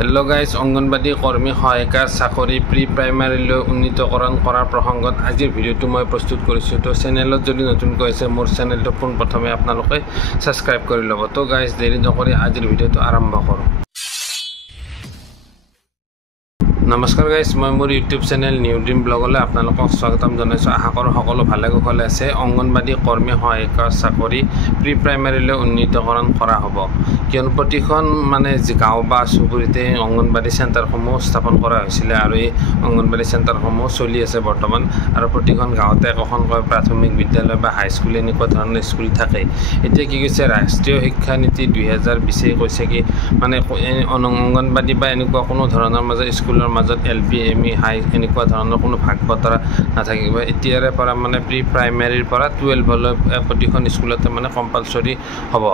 Hello' guys, anganwadi কৰ্মী সহায়িকা চাকৰি প্ৰি প্ৰাইমাৰীলৈ উন্নীতকৰণ কৰাৰ প্ৰসংগত আজিৰ ভিডিঅ'টো মই প্ৰস্তুত কৰিছোঁ। তো চেনেলত যদি নতুনকৈ আছে মোৰ চেনেলটো পোনপ্ৰথমে আপোনালোকে ছাবস্ক্ৰাইব কৰি ল'ব। তো গাইজ, দেৰি নকৰি আজিৰ ভিডিঅ'টো আৰম্ভ কৰোঁ। নমস্কাৰ গাইজ, মই মোৰ ইউটিউব চেনেল নিউ ড্ৰিম ব্লগলৈ আপোনালোকক স্বাগতম জনাইছোঁ। আশা কৰোঁ সকলো ভালে কুশলে আছে। অংগনবাদী কৰ্মী সহায়িকা চাকৰি প্ৰি প্ৰাইমাৰীলৈ উন্নীতকৰণ কৰা হ'ব, কিয়নো প্ৰতিখন গাঁও বা চুবুৰীতে অংগনবাদী চেণ্টাৰসমূহ স্থাপন কৰা হৈছিলে আৰু এই অংগনবাদী চেণ্টাৰসমূহ চলি আছে বৰ্তমান। আৰু প্ৰতিখন গাঁৱতে একোখনকৈ প্ৰাথমিক বিদ্যালয় বা হাইস্কুল এনেকুৱা ধৰণৰ স্কুল থাকে। এতিয়া কি কৈছে, ৰাষ্ট্ৰীয় শিক্ষা নীতি 2020 কৈছে কি অংগনবাদী বা এনেকুৱা কোনো ধৰণৰ মাজত স্কুলৰ মাজত LP, ME, হাই এনেকুৱা ধৰণৰ কোনো ভাগ বতৰা নাথাকিব। এতিয়াৰে পৰা প্ৰি প্ৰাইমাৰীৰ পৰা 12লৈ প্ৰতিখন স্কুলতে কম্পালচৰি হ'ব।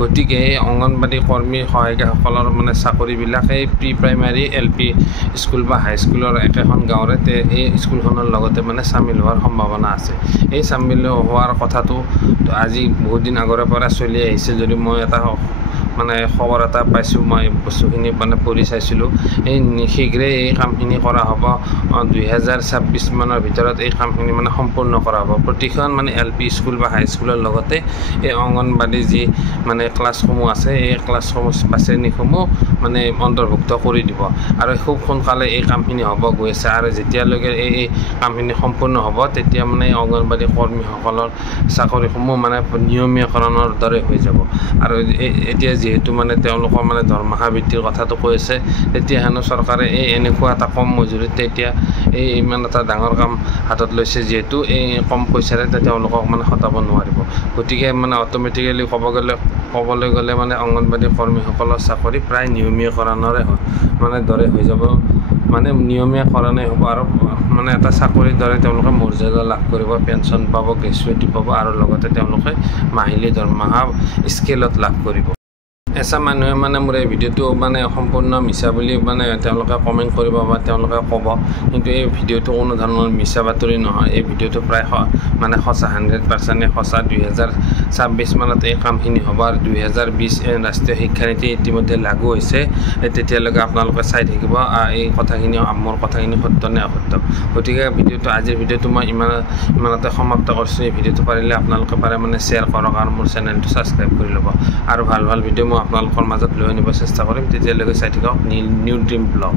গতিকে এই অংগনবাদী কৰ্মী সহায়িকাসকলৰ চাকৰিবিলাক এই প্ৰি প্ৰাইমাৰী LP স্কুল বা হাইস্কুলৰ একেখন গাঁৱৰে এই স্কুলখনৰ লগতে চামিল হোৱাৰ সম্ভাৱনা আছে। এই চামিল হোৱাৰ কথাটো আজি বহুত দিন আগৰে পৰা চলি আহিছিল, যদি মই এটা খবৰ এটা পাইছোঁ, মই বস্তুখিনি পঢ়ি চাইছিলোঁ। এই শীঘ্ৰেই এই কামখিনি কৰা হ'ব। 2026 মানৰ ভিতৰত এই কামখিনি সম্পূৰ্ণ কৰা হ'ব। প্ৰতিখন LP স্কুল বা হাইস্কুলৰ লগতে এই অংগনবাদী যি ক্লাছসমূহ আছে, এই ক্লাছসমূহ বা শ্ৰেণীসমূহ অন্তৰ্ভুক্ত কৰি দিব। আৰু খুব সোনকালে এই কামখিনি হ'ব গৈ আছে। আৰু যেতিয়ালৈকে এই কামখিনি সম্পূৰ্ণ হ'ব, তেতিয়া অংগনবাদী কৰ্মীসকলৰ চাকৰিসমূহ নিয়মীয়াকৰণৰ দৰে হৈ যাব। আৰু এতিয়া যিহেতু তেওঁলোকৰ দৰমহা বৃদ্ধিৰ কথাটো কৈ আছে, তেতিয়া হেনো চৰকাৰে এনেকুৱা এটা কম মজুৰিত এতিয়া ইমান এটা ডাঙৰ কাম হাতত লৈছে, যিহেতু এই কম পইচাৰে তেওঁলোকক খটাব নোৱাৰিব। গতিকে অট'মেটিকেলি ক'বলৈ গ'লে অংগনবাদী কৰ্মীসকলৰ চাকৰি প্ৰায় নিয়মীয়াকৰণৰে দৰে হৈ যাব। নিয়মীয়াকৰণেই হ'ব আৰু এটা চাকৰিৰ দৰে তেওঁলোকে মৰ্যাদা লাভ কৰিব, পেঞ্চন পাব, গ্ৰেচুইটি পাব আৰু লগতে তেওঁলোকে মাহিলী দৰমহা স্কেলত লাভ কৰিব। এচাম মানুহে মোৰ এই ভিডিঅ'টো সম্পূৰ্ণ মিছা বুলি তেওঁলোকে কমেণ্ট কৰিব বা তেওঁলোকে ক'ব, কিন্তু এই ভিডিঅ'টো কোনো ধৰণৰ মিছা বাতৰি নহয়। এই ভিডিঅ'টো প্ৰায় সঁচা, 100% সঁচা। 2026 মানত এই কামখিনি হ'ব আৰু 2020 ৰাষ্ট্ৰীয় শিক্ষানীতি ইতিমধ্যে লাগু হৈছে। তেতিয়ালৈকে আপোনালোকে চাই থাকিব এই কথাখিনি, মোৰ কথাখিনি সত্য নে অসত্য। গতিকে আজিৰ ভিডিঅ'টো মই ইমানতে সমাপ্ত কৰিছোঁ। এই ভিডিঅ'টো পাৰিলে আপোনালোকে শ্বেয়াৰ কৰক আৰু মোৰ চেনেলটো ছাবস্ক্ৰাইব কৰি ল'ব। আৰু ভাল ভিডিঅ' মই আপোনালোকৰ মাজত লৈ আনিব চেষ্টা কৰিম। তেতিয়ালৈকে চাই থাকক নিউ ড্ৰিম ব্লগ।